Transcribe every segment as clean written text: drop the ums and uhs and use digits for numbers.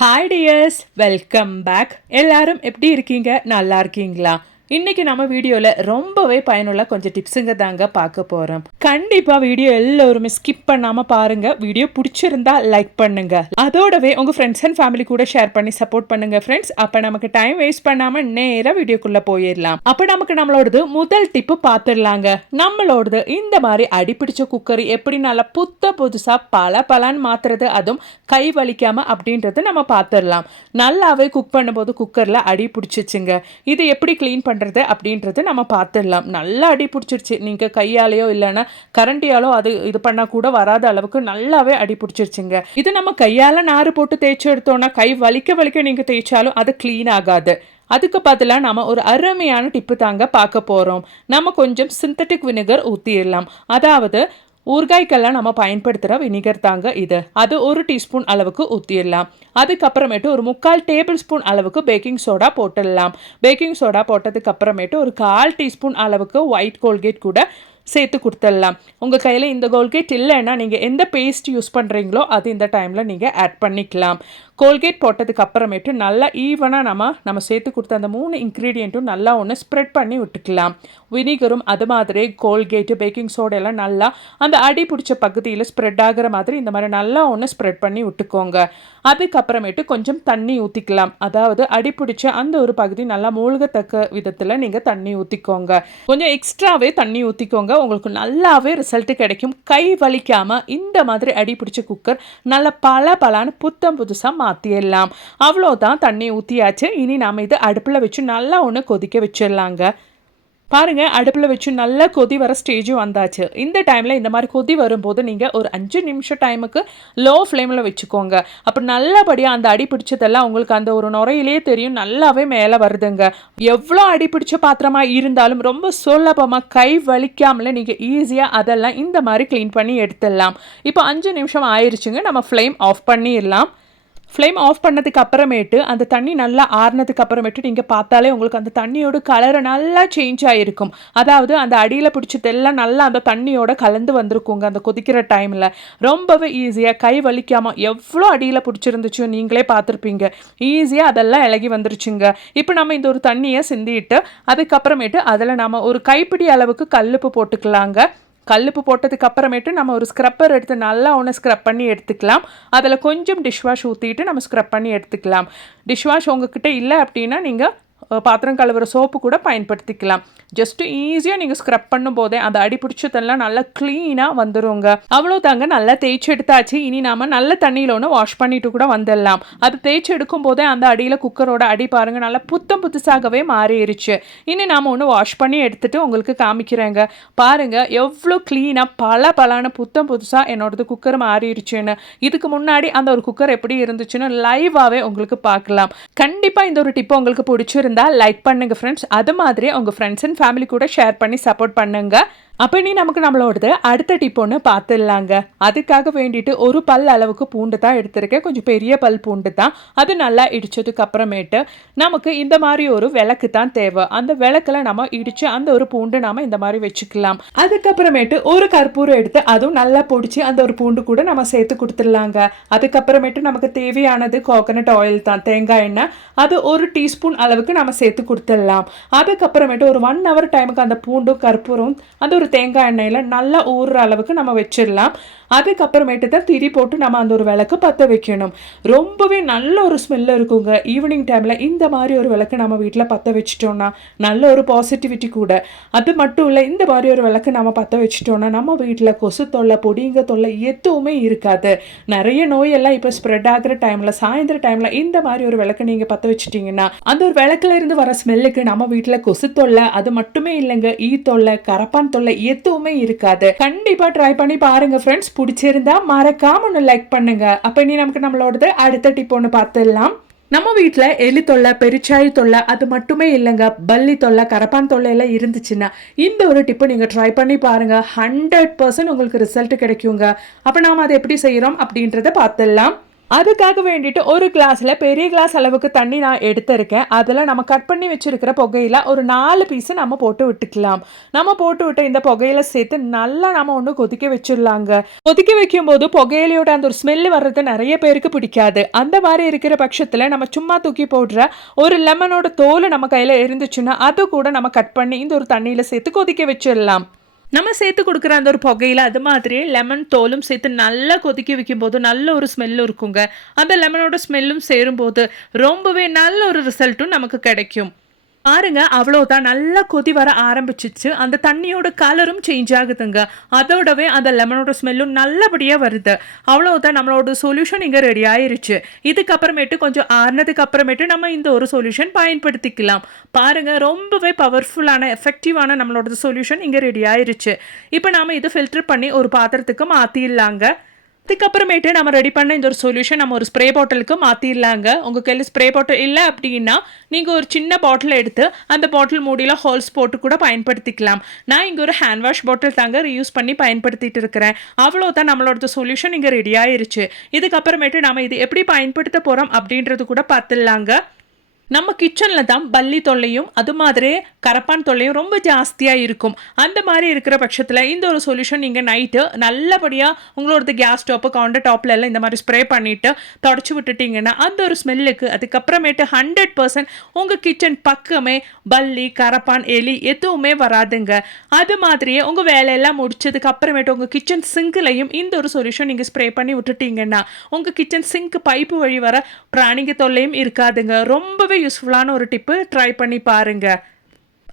Hi tears, welcome back. எல்லாரும் எப்படி இருக்கீங்க? நல்லா இருக்கீங்களா? இன்னைக்கு நம்ம வீடியோவில் ரொம்பவே பயனுள்ள கொஞ்சம் டிப்ஸுங்க தாங்க பார்க்க போகிறோம். கண்டிப்பாக வீடியோ எல்லோருமே ஸ்கிப் பண்ணாமல் பாருங்கள். வீடியோ பிடிச்சிருந்தா லைக் பண்ணுங்க. அதோடவே உங்கள் ஃப்ரெண்ட்ஸ் அண்ட் ஃபேமிலி கூட ஷேர் பண்ணி சப்போர்ட் பண்ணுங்க ஃப்ரெண்ட்ஸ். அப்போ நமக்கு டைம் வேஸ்ட் பண்ணாமல் நேராக வீடியோக்குள்ளே போயிடலாம். அப்போ நமக்கு நம்மளோடது முதல் டிப்பு பார்த்துடலாங்க. நம்மளோடது இந்த மாதிரி அடிப்பிடிச்ச குக்கர் எப்படி நல்லா புதுசாக பலான்னு மாற்றுறது, அதுவும் கை வலிக்காமல் அப்படின்றது நம்ம பார்த்துடலாம். நல்லாவே குக் பண்ணும்போது குக்கரில் அடி பிடிச்சிச்சுங்க. இது எப்படி க்ளீன் பண்ணுறது அப்படின்றது நம்ம பார்த்துடலாம். நல்லா அடி பிடிச்சிருச்சு. நீங்கள் கையாலேயோ இல்லைன்னா கரண்டியாலோ இது பண்ணால் கூட வராத அளவுக்கு நல்லாவே அடி பிடிச்சிருச்சுங்க. இது நம்ம கையால் நார் போட்டு தேய்ச்சி எடுத்தோன்னா கை வலிக்க நீங்கள் தேய்ச்சாலும் அது க்ளீன் ஆகாது. அதுக்கு பதிலாக நம்ம ஒரு அருமையான டிப்பு தாங்க பார்க்க போகிறோம். நம்ம கொஞ்சம் சிந்தட்டிக் வினிகர் ஊற்றிடலாம். அதாவது ஊறுகாய்க்கெல்லாம் நம்ம பயன்படுத்துகிற வினிகர் தாங்க இது. அது 1 டீஸ்பூன் அளவுக்கு ஊற்றிடலாம். அதுக்கப்புறமேட்டு ஒரு 3/4 டேபிள் ஸ்பூன் அளவுக்கு பேக்கிங் சோடா போட்டுடலாம். பேக்கிங் சோடா போட்டதுக்கு அப்புறமேட்டு ஒரு 1/4 டீஸ்பூன் அளவுக்கு ஒயிட் கோல்கேட் கூட சேர்த்து கொடுத்துடலாம். உங்கள் கையில் இந்த கோல்கேட் இல்லைன்னா நீங்கள் எந்த பேஸ்ட் யூஸ் பண்ணுறீங்களோ அது இந்த டைமில் நீங்கள் ஆட் பண்ணிக்கலாம். கோல்கேட் போட்டதுக்கு அப்புறமேட்டு நல்லா ஈவனாக நம்ம சேர்த்து கொடுத்த அந்த 3 இன்க்ரீடியண்ட்டும் நல்லா ஒன்று ஸ்ப்ரெட் பண்ணி விட்டுக்கலாம். வினிகரும் அது மாதிரி கோல்கேட்டு பேக்கிங் சோடெல்லாம் நல்லா அந்த அடி பிடிச்ச பகுதியில் ஸ்ப்ரெட் ஆகிற மாதிரி இந்த மாதிரி நல்லா ஒன்று ஸ்ப்ரெட் பண்ணி விட்டுக்கோங்க. அதுக்கப்புறமேட்டு கொஞ்சம் தண்ணி ஊற்றிக்கலாம். அதாவது அடி பிடிச்ச அந்த ஒரு பகுதி நல்லா மூழ்கத்தக்க விதத்தில் நீங்கள் தண்ணி ஊற்றிக்கோங்க. கொஞ்சம் எக்ஸ்ட்ராவே தண்ணி ஊற்றிக்கோங்க. உங்களுக்கு நல்லாவே ரிசல்ட் கிடைக்கும். கை வலிக்காமல் இந்த மாதிரி அடி பிடிச்ச குக்கர் நல்லா பலான்னு புதுசாக மாற்றிடலாம். அவ்வளோதான், தண்ணி ஊற்றியாச்சு. இனி நாம் இது அடுப்பில் வச்சு நல்லா ஒன்று கொதிக்க வச்சிடலாங்க. பாருங்க, அடுப்பில் வச்சு நல்லா கொதி வர ஸ்டேஜும் வந்தாச்சு. இந்த டைமில் இந்த மாதிரி கொதி வரும்போது நீங்கள் ஒரு 5 நிமிஷம் டைமுக்கு லோ ஃப்ளேமில் வச்சுக்கோங்க. அப்போ நல்லபடியாக அந்த அடி பிடிச்சதெல்லாம் உங்களுக்கு அந்த ஒரு நுரையிலே தெரியும். நல்லாவே மேலே வருதுங்க. எவ்வளோ அடி பிடிச்ச பாத்திரமாக இருந்தாலும் ரொம்ப சுலபமாக கை வலிக்காமலே நீங்கள் ஈஸியாக அதெல்லாம் இந்த மாதிரி க்ளீன் பண்ணி எடுத்துடலாம். இப்போ 5 நிமிஷம் ஆயிடுச்சுங்க. நம்ம ஃப்ளேம் ஆஃப் பண்ணிடலாம். ஃப்ளேம் ஆஃப் பண்ணதுக்கு அப்புறமேட்டு அந்த தண்ணி நல்லா ஆறுனதுக்கு அப்புறமேட்டு நீங்கள் பார்த்தாலே உங்களுக்கு அந்த தண்ணியோட கலரை நல்லா சேஞ்ச் ஆகிருக்கும். அதாவது அந்த அடியில் பிடிச்சதெல்லாம் நல்லா அந்த தண்ணியோட கலந்து வந்திருக்குங்க. அந்த கொதிக்கிற டைமில் ரொம்பவே ஈஸியாக கை வலிக்காமல் எவ்வளோ அடியில் பிடிச்சிருந்துச்சோ நீங்களே பார்த்துருப்பீங்க. ஈஸியாக அதெல்லாம் இலகி வந்துருச்சுங்க. இப்போ நம்ம இந்த ஒரு தண்ணியை சிந்திட்டு அதுக்கப்புறமேட்டு அதில் நம்ம ஒரு கைப்பிடி அளவுக்கு கல்லுப்பு போட்டுக்கலாங்க. கல்லுப்பு போட்டதுக்கு அப்புறமேட்டு நம்ம ஒரு ஸ்க்ரப்பர் எடுத்து நல்லா ஒன்று ஸ்க்ரப் பண்ணி எடுத்துக்கலாம். அதில் கொஞ்சம் டிஷ் வாஷ் ஊற்றிட்டு நம்ம ஸ்க்ரப் பண்ணி எடுத்துக்கலாம். டிஷ் வாஷ் உங்ககிட்ட இல்லை அப்படின்னா நீங்கள் பாத்திரம் கழுவுற சோப்பு கூட பயன்படுத்திக்கலாம். ஜஸ்ட்டு ஈஸியாக நீங்கள் ஸ்க்ரப் பண்ணும் போதே அந்த அடி பிடிச்சதெல்லாம் நல்லா க்ளீனாக வந்துடுங்க. அவ்வளோதாங்க, நல்லா தேய்ச்சி எடுத்தாச்சு. இனி நாம் நல்ல தண்ணியில் ஒன்று வாஷ் பண்ணிட்டு கூட வந்துடலாம். அது தேய்ச்சி எடுக்கும் போதே அந்த அடியில் குக்கரோட அடி பாருங்கள் நல்லா புதுசாகவே மாறிடுச்சு. இனி நாம் ஒன்று வாஷ் பண்ணி எடுத்துகிட்டு உங்களுக்கு காமிக்கிறேங்க. பாருங்கள் எவ்வளோ க்ளீனாக பலான புதுசாக என்னோடது குக்கர் மாறிடுச்சுன்னு. இதுக்கு முன்னாடி அந்த ஒரு குக்கர் எப்படி இருந்துச்சுன்னு லைவாகவே உங்களுக்கு பார்க்கலாம். கண்டிப்பாக இந்த ஒரு டிப்பு உங்களுக்கு பிடிச்சிருந்தா லைக் பண்ணுங்க ஃப்ரெண்ட்ஸ். அது மாதிரி உங்கள் ஃப்ரெண்ட்ஸ் அண்ட் ஃபேமிலி கூட ஷேர் பண்ணி சப்போர்ட் பண்ணுங்க. அப்போ நீ நமக்கு நம்மளோடது அடுத்த டிப் ஒன்று பார்த்துடலாங்க. அதுக்காக வேண்டிட்டு ஒரு பல் அளவுக்கு பூண்டு தான் எடுத்திருக்கேன். கொஞ்சம் பெரிய பல் பூண்டு தான். அது நல்லா இடிச்சதுக்கு அப்புறமேட்டு நமக்கு இந்த மாதிரி ஒரு விளக்கு தான் தேவை. அந்த விளக்கில் நம்ம இடித்து அந்த ஒரு பூண்டு நாம் இந்த மாதிரி வச்சுக்கலாம். அதுக்கப்புறமேட்டு ஒரு கற்பூரம் எடுத்து அதுவும் நல்லா பொடிச்சு அந்த ஒரு பூண்டு கூட நம்ம சேர்த்து கொடுத்துடலாங்க. அதுக்கப்புறமேட்டு நமக்கு தேவையானது கோகனட் ஆயில் தான், தேங்காய் எண்ணெய். அது 1 டீஸ்பூன் அளவுக்கு நம்ம சேர்த்து கொடுத்துடலாம். அதுக்கப்புறமேட்டு ஒரு 1 hour டைமுக்கு அந்த பூண்டும் கற்பூரம் அந்த ஒரு தேங்காய் எண்ணெயில் நல்லா ஊறுற அளவுக்கு நம்ம வச்சிடலாம். அதுக்கப்புறமேட்டு தான் திரி போட்டு நம்ம அந்த ஒரு விளக்கு பற்ற வைக்கணும். ரொம்பவே நல்ல ஒரு ஸ்மெல்லு இருக்குங்க. ஈவினிங் டைமில் இந்த மாதிரி ஒரு விளக்கு நம்ம வீட்டில் பற்ற வச்சிட்டோம்னா நல்ல ஒரு பாசிட்டிவிட்டி கூட. அது மட்டும் இல்லை, இந்த மாதிரி ஒரு விளக்கு நம்ம பற்ற வச்சிட்டோம்னா நம்ம வீட்டில் கொசு தொல்லை, பொடிங்க தொல்லை எதுவுமே இருக்காது. நிறைய நோயெல்லாம் இப்போ ஸ்ப்ரெட் ஆகிற டைமில் சாயந்தர டைமில் இந்த மாதிரி ஒரு விளக்கு நீங்கள் பற்ற வச்சிட்டிங்கன்னா அந்த ஒரு விளக்குல இருந்து வர ஸ்மெல்லுக்கு நம்ம வீட்டில் கொசு தொல்லை அது மட்டுமே இல்லைங்க, ஈ தொல்லை, கரப்பான் தொல்லை எதுவுமே இருக்காது. கண்டிப்பா ட்ரை பண்ணி பாருங்க ஃப்ரெண்ட்ஸ். பிடிச்சிருந்தா மறக்காம ஒன்று லைக் பண்ணுங்க. அப்ப நீ நமக்கு நம்மளோடது அடுத்த டிப் ஒன்று பார்த்துடலாம். நம்ம வீட்டில் எலி தொல்லை, பெருச்சாய் தொல்லை அது மட்டுமே இல்லைங்க, பல்லி தொல்லை, கரப்பான் தொல்லை எல்லாம் இருந்துச்சுன்னா இந்த ஒரு டிப்பு நீங்கள் ட்ரை பண்ணி பாருங்க. 100% உங்களுக்கு ரிசல்ட் கிடைக்குங்க. அப்போ நாம் அதை எப்படி செய்கிறோம் அப்படின்றத பார்த்துடலாம். அதுக்காக வேண்டிட்டு ஒரு கிளாஸில் பெரிய கிளாஸ் அளவுக்கு தண்ணி நான் எடுத்திருக்கேன். அதில் நம்ம கட் பண்ணி வச்சுருக்கிற புகையில ஒரு 4 பீஸு நம்ம போட்டு விட்டுக்கலாம். நம்ம போட்டு விட்ட இந்த புகையில சேர்த்து நல்லா நம்ம ஒன்று கொதிக்க வச்சிடலாங்க. கொதிக்க வைக்கும்போது புகையிலையோட அந்த ஒரு ஸ்மெல்லு வர்றது நிறைய பேருக்கு பிடிக்காது. அந்த மாதிரி இருக்கிற பட்சத்தில் நம்ம சும்மா தூக்கி போடுற ஒரு லெமனோட தோல் நம்ம கையில் இருந்துச்சுன்னா அது கூட நம்ம கட் பண்ணி இந்த ஒரு தண்ணியில் சேர்த்து கொதிக்க வச்சிடலாம். நம்ம சேர்த்து கொடுக்குற அந்த ஒரு புகையில அது மாதிரி லெமன் தோலும் சேர்த்து நல்லா கொதிக்க வைக்கும்போது நல்ல ஒரு ஸ்மெல்லும் இருக்குங்க. அந்த லெமனோட ஸ்மெல்லும் சேரும்போது ரொம்பவே நல்ல ஒரு ரிசல்ட்டும் நமக்கு கிடைக்கும். பாருங்க, அவ்வளோதான். நல்லா கொதி வர ஆரம்பிச்சிச்சு. அந்த தண்ணியோட கலரும் சேஞ்ச் ஆகுதுங்க. அதோடவே அந்த லெமனோட ஸ்மெல்லும் நல்லபடியாக வருது. அவ்வளோதான், நம்மளோட சொல்யூஷன் இங்கே ரெடி ஆயிருச்சு. இதுக்கப்புறமேட்டு கொஞ்சம் ஆறுனதுக்கு அப்புறமேட்டு நம்ம இந்த ஒரு சொல்யூஷன் பயன்படுத்திக்கலாம். பாருங்க, ரொம்பவே பவர்ஃபுல்லான எஃபெக்டிவான நம்மளோட சொல்யூஷன் இங்கே ரெடி ஆயிருச்சு. இப்போ நாம இதை ஃபில்டர் பண்ணி ஒரு பாத்திரத்துக்கு மாற்றிடலாங்க. அதுக்கப்புறமேட்டு நம்ம ரெடி பண்ண இந்த ஒரு சொல்யூஷன் நம்ம ஒரு ஸ்ப்ரே பாட்டிலுக்கு மாற்றிடலாங்க. உங்கள் கையில் ஸ்ப்ரே பாட்டில் இல்லை அப்படின்னா நீங்கள் ஒரு சின்ன பாட்டில் எடுத்து அந்த பாட்டில் மூடியில் ஹோல்ஸ் போட்டு கூட பயன்படுத்திக்கலாம். நான் இங்கே ஒரு ஹேண்ட் வாஷ் பாட்டில் தாங்க ரீயூஸ் பண்ணி பயன்படுத்திட்டு இருக்கிறேன். அவ்வளோதான், நம்மளோட சொல்யூஷன் இங்கே ரெடி ஆயிருச்சு. இதுக்கப்புறமேட்டு நம்ம இது எப்படி பயன்படுத்த போகிறோம் அப்படின்றது கூட பார்த்துடலாங்க. நம்ம கிச்சனில் தான் பல்லி தொல்லையும் அது மாதிரி கரப்பான் தொல்லையும் ரொம்ப ஜாஸ்தியாக இருக்கும். அந்த மாதிரி இருக்கிற பட்சத்தில் இந்த ஒரு சொல்யூஷன் நீங்கள் நைட்டு நல்லபடியாக உங்களோட கேஸ் ஸ்டோப்பு கவுண்டர் டாப்பில் எல்லாம் இந்த மாதிரி ஸ்ப்ரே பண்ணிவிட்டு தொடச்சி விட்டுட்டிங்கன்னா அந்த ஒரு ஸ்மெல்லுக்கு அதுக்கப்புறமேட்டு 100% உங்கள் கிச்சன் பக்கமே பல்லி கரப்பான் எலி எதுவுமே வராதுங்க. அது மாதிரியே உங்கள் வேலையெல்லாம் முடிச்சதுக்கு அப்புறமேட்டு உங்கள் கிச்சன் சிங்க்லையும் இந்த ஒரு சொல்யூஷன் நீங்கள் ஸ்ப்ரே பண்ணி விட்டுட்டிங்கன்னா உங்கள் கிச்சன் சிங்க் பைப்பு வழி வர பிராணிங்க தொல்லையும் இருக்காதுங்க. ரொம்பவே யூஸ்ஃபுல்லான ஒரு டிப்பு, ட்ரை பண்ணி பாருங்க.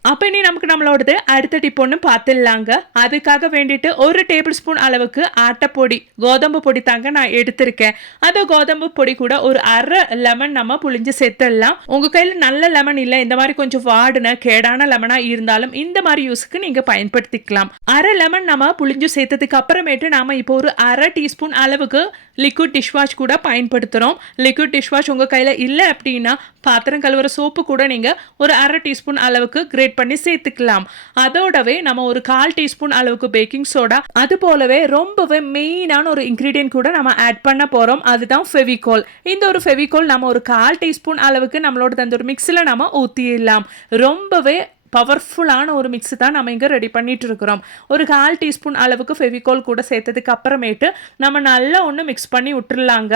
அப்போ இனி நமக்கு நம்மளோடது அடுத்த டிப் ஒன்று பார்த்துடலாங்க. அதுக்காக வேண்டிட்டு 1 டேபிள் ஸ்பூன் அளவுக்கு ஆட்டப்பொடி கோதம்பு பொடி தாங்க நான் எடுத்திருக்கேன். அந்த கோதம்பு பொடி கூட ஒரு அரை லெமன் நம்ம புளிஞ்சு சேர்த்துடலாம். உங்கள் கையில் நல்ல லெமன் இல்லை, இந்த மாதிரி கொஞ்சம் வாடின கேடான லெமனாக இருந்தாலும் இந்த மாதிரி யூஸுக்கு நீங்கள் பயன்படுத்திக்கலாம். அரை லெமன் நம்ம புளிஞ்சு சேர்த்ததுக்கு அப்புறமேட்டு நாம் இப்போ ஒரு அரை டீஸ்பூன் அளவுக்கு லிக்விட் டிஷ்வாஷ் கூட பயன்படுத்துகிறோம். லிக்விட் டிஷ்வாஷ் உங்கள் கையில் இல்லை அப்படின்னா பாத்திரம் கழுவுற சோப்பு கூட நீங்கள் ஒரு அரை டீஸ்பூன் அளவுக்கு கிரேட் பண்ணி சேர்த்துக்கலாம். அதோடவே நம்ம ஒரு 1/4 டீஸ்பூன் அளவுக்கு பேக்கிங் சோடா, அது போலவே ரொம்பவே மெயினான ஒரு இன்கிரீடியன்ட் கூட நம்ம ஆட் பண்ண போகிறோம். அதுதான் ஃபெவிகால். இந்த ஒரு ஃபெவிகால் நம்ம ஒரு 1/4 டீஸ்பூன் அளவுக்கு நம்மளோட அந்த ஒரு மிக்ஸில் நம்ம ஊற்றிடலாம். ரொம்பவே பவர்ஃபுல்லான ஒரு மிக்ஸ் தான் நம்ம இங்கே ரெடி பண்ணிட்டு இருக்கிறோம். ஒரு 1/4 டீஸ்பூன் அளவுக்கு ஃபெவிகால் கூட சேர்த்ததுக்கு அப்புறமேட்டு நம்ம நல்லா ஒன்று மிக்ஸ் பண்ணி விட்டுருலாங்க.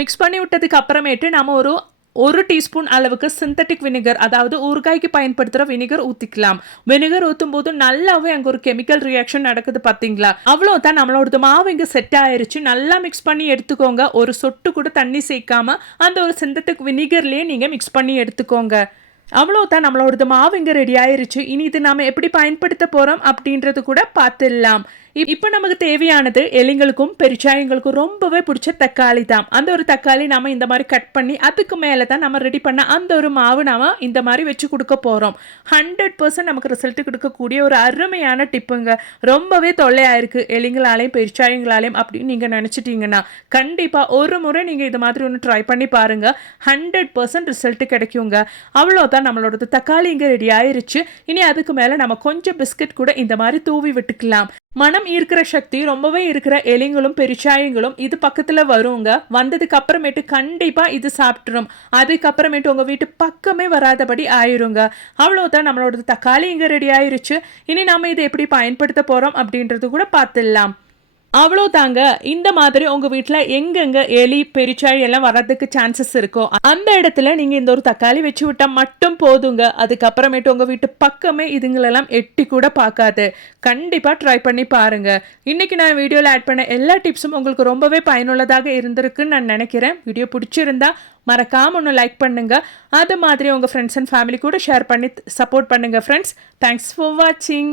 மிக்ஸ் பண்ணி விட்டதுக்கு அப்புறமேட்டு நம்ம ஒரு டீஸ்பூன் அளவுக்கு சிந்தட்டிக் வினிகர், அதாவது ஊறுகாய்க்கு பயன்படுத்துகிற வினிகர் ஊற்றிக்கலாம். வினிகர் ஊற்றும் போது நல்லாவே அங்கே ஒரு கெமிக்கல் ரியாக்ஷன் நடக்குது பார்த்தீங்களா? அவ்வளோதான், நம்மளோட மாவு இங்கே செட் ஆயிருச்சு. நல்லா மிக்ஸ் பண்ணி எடுத்துக்கோங்க. ஒரு சொட்டு கூட தண்ணி சேர்க்காம அந்த ஒரு சிந்தட்டிக் வினிகர்லேயே நீங்கள் மிக்ஸ் பண்ணி எடுத்துக்கோங்க. அவ்வளோதான், நம்மளோடது மாவு இங்கே ரெடி ஆயிருச்சு. இனி இது நாம் எப்படி பயன்படுத்த போகிறோம் அப்படின்றது கூட பார்த்துடலாம். இப்போ நமக்கு தேவையானது எலிங்களுக்கும் பெருச்சாயங்களுக்கும் ரொம்பவே பிடிச்ச தக்காளி தான். அந்த ஒரு தக்காளி நாம் இந்த மாதிரி கட் பண்ணி அதுக்கு மேலே தான் நம்ம ரெடி பண்ண அந்த ஒரு மாவு நாம் இந்த மாதிரி வச்சு கொடுக்க போகிறோம். 100% நமக்கு ரிசல்ட் கொடுக்கக்கூடிய ஒரு அருமையான டிப்புங்க. ரொம்பவே தொல்லையாயிருக்கு எலிங்களாலையும் பெருச்சாயங்களாலையும் அப்படின்னு நீங்கள் நினச்சிட்டிங்கன்னா கண்டிப்பாக ஒரு முறை நீங்கள் இது மாதிரி ஒன்று ட்ரை பண்ணி பாருங்கள். 100% ரிசல்ட் கிடைக்குங்க. அவ்வளோதான், நம்மளோட தக்காளி இங்கே ரெடி ஆயிருச்சு. இனி அதுக்கு மேலே நம்ம கொஞ்சம் பிஸ்கட் கூட இந்த மாதிரி தூவி விட்டுக்கலாம். மனம் ஈர்க்கிற சக்தி ரொம்பவே இருக்கிற எலிங்களும் பெருச்சாயங்களும் இது பக்கத்தில் வருங்க. வந்ததுக்கு அப்புறமேட்டு கண்டிப்பாக இது சாப்பிட்ரும். அதுக்கப்புறமேட்டு உங்கள் வீட்டு பக்கமே வராதபடி ஆயிருங்க. அவ்வளோதான், நம்மளோட தக்காளி இங்கே ரெடி ஆயிருச்சு. இனி நாம் இதை எப்படி பயன்படுத்த போகிறோம் அப்படின்றது கூட பார்த்துடலாம். அவ்வளோதாங்க, இந்த மாதிரி உங்கள் வீட்டில் எங்கெங்கே எலி பெருச்சாழி எல்லாம் வர்றதுக்கு சான்சஸ் இருக்கோ அந்த இடத்துல நீங்கள் இந்த ஒரு தக்காளி வச்சு விட்டால் மட்டும் போதுங்க. அதுக்கப்புறமேட்டு உங்கள் வீட்டு பக்கமே இதுங்களெல்லாம் எட்டி கூட பார்க்காது. கண்டிப்பாக ட்ரை பண்ணி பாருங்கள். இன்றைக்கி நான் வீடியோவில் ஆட் பண்ண எல்லா டிப்ஸும் உங்களுக்கு ரொம்பவே பயனுள்ளதாக இருந்திருக்குன்னு நான் நினைக்கிறேன். வீடியோ பிடிச்சிருந்தா மறக்காமல் ஒன்று லைக் பண்ணுங்கள். அது மாதிரி உங்கள் ஃப்ரெண்ட்ஸ் அண்ட் ஃபேமிலி கூட ஷேர் பண்ணி சப்போர்ட் பண்ணுங்கள் ஃப்ரெண்ட்ஸ். தேங்க்ஸ் ஃபார் வாட்சிங்.